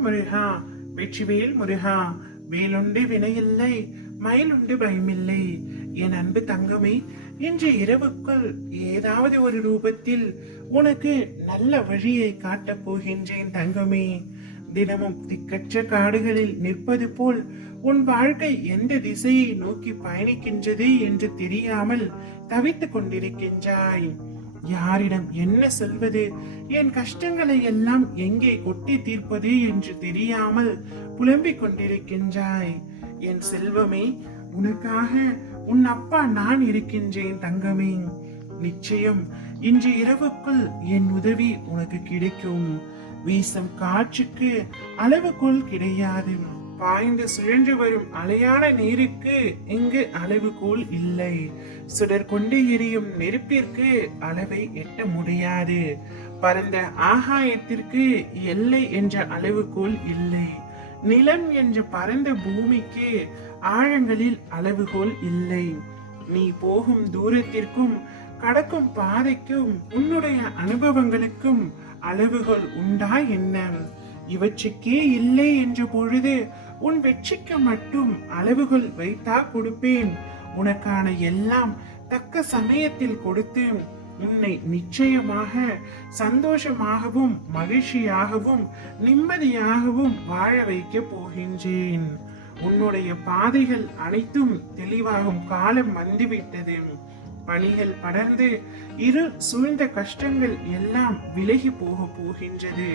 முருகா, வெற்றிவேல் முருகா. வேலுண்டு வினையில்லை, மயிலுண்டு பயமில்லை. என் அன்பு தங்கமே, இன்று இரவுக்குள் ஏதாவது ஒரு ரூபத்தில் உனக்கு நல்ல வழியை காட்டப் போகின்றேன் தங்கமே. தினமும் திக்கற்ற காடுகளில் நிற்பது போல் உன் வாழ்க்கை எந்த திசையை நோக்கி பயணிக்கின்றது என்று தெரியாமல் தவித்துக் கொண்டிருக்கின்றாய். யாரிடம் என்ன சொல்வது, என் கஷ்டங்களை எல்லாம் எங்கே கொட்டி தீர்ப்பது என்று தெரியாமல் புலம்பிக் கொண்டிருக்கின்றாய். என் செல்வமே, உனக்காக உன் அப்பா நான் இருக்கின்றேன் தங்கமே. நிச்சயம் இன்று இரவுக்குள் என் உதவி உனக்கு கிடைக்கும். வீசும் காற்றுக்கு அளவுகோல் கிடையாது. பாய்ந்து சுழன்று வரும் அலையான நீருக்கு இங்கு அளவுகோல் இல்லை. சுடர் கொண்டு எரியும் நெருப்பிற்கு அளவை எட்ட முடியாது. பரந்த ஆகாயத்திற்கு எல்லை என்ற அளவுகோல் இல்லை. நிலம் என்ற பரந்த பூமிக்கு ஆழங்களில் அளவுகோல் இல்லை. நீ போகும் தூரத்திற்கும் கடக்கும் பாதைக்கும் உன்னுடைய அனுபவங்களுக்கும் அளவுகள் உண்டா என்ன? இவற்றுக்கே இல்லை என்ற பொழுது உன் வெற்றிக்கு மட்டும் அளவுகள் வைத்தா கொடுப்பேன். உனக்கான எல்லாம் தக்க சமயத்தில் கொடுத்து உன்னை நிச்சயமாக சந்தோஷமாகவும் மகிழ்ச்சியாகவும் நிம்மதியாகவும் வாழ வைக்க போகின்றேன். உன்னுடைய பாதைகள் அனைத்தும் தெளிவாகும் காலம் வந்துவிட்டது. பணிகள் படர்ந்து இரு சூழ்ந்த கஷ்டங்கள் எல்லாம் விலகி போக போகின்றது.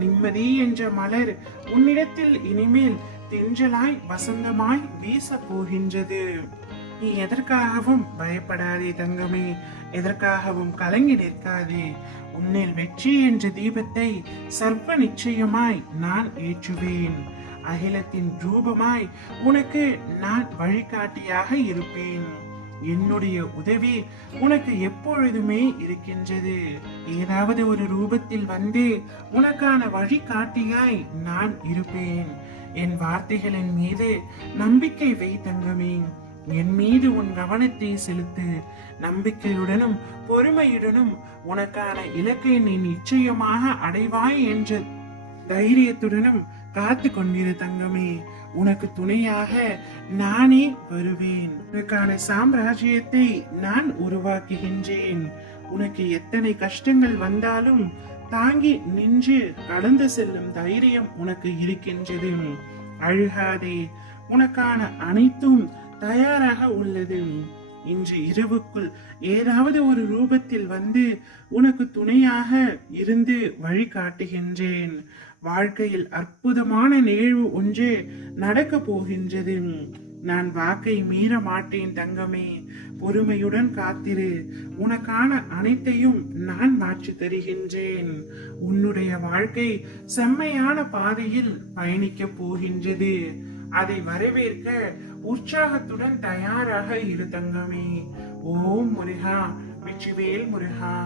நிம்மதி என்ற மலர் உன்னிடத்தில் இனிமேல் தென்றலாய் வசந்தமாய் வீச போகின்றது. நீ எதற்காகவும் பயப்படாதே தங்கமே, எதற்காகவும் கலங்கி நிற்காதே. உன்னில் வெற்றி என்ற தீபத்தை சர்வ நிச்சயமாய் நான் ஏற்றுவேன். அகிலத்தின் ரூபமாய் உனக்கு நான் வழிகாட்டியாக இருப்பேன். என்னுடைய உதவி உனக்கு எப்பொழுதுமே இருக்கின்றது. ஏதாவது ஒரு ரூபத்தில் வந்து உனக்கான வழிகாட்டியாய் நான் இருப்பேன். என் வார்த்தைகளின் மீது நம்பிக்கை வை தங்கமே. என் மீது உன் கவனத்தை செலுத்து. நம்பிக்கையுடனும் பொறுமையுடனும் உனக்கான இலக்கை நீ நிச்சயமாக அடைவாய் என்ற தைரியத்துடனும் காத்து கொண்டிரு தங்கமே. உனக்கு துணையாக நானே வருவேன். உனக்கான சாம்ராஜ்யத்தை நான் உருவாக்குகின்றேன். உனக்கு எத்தனை கஷ்டங்கள் வந்தாலும் தாங்கி நின்று கடந்து செல்லும் தைரியம் உனக்கு இருக்கின்றது. அழுகாதே, உனக்கான அனைத்தும் தயாராக உள்ளது. இன்று இரவுக்குள் ஏதாவது ஒரு ரூபத்தில் வந்து உனக்கு துணையாக இருந்து வழிகாட்டுகின்றேன். வாழ்க்கையில் அற்புதமான நிகழ்வு ஒன்று நடக்க போகின்றது. நான் வாக்கை மீற மாட்டேன் தங்கமே. பொறுமையுடன் காத்திரு. உனக்கான அனைத்தையும் நான் மாற்றி தருகின்றேன். உன்னுடைய வாழ்க்கை செம்மையான பாதையில் பயணிக்க போகின்றது. அதை வரவேற்க உற்சாகத்துடன் தயாராக இரு தங்கமே. ஓம் முருகா, வெற்றிவேல் முருகா.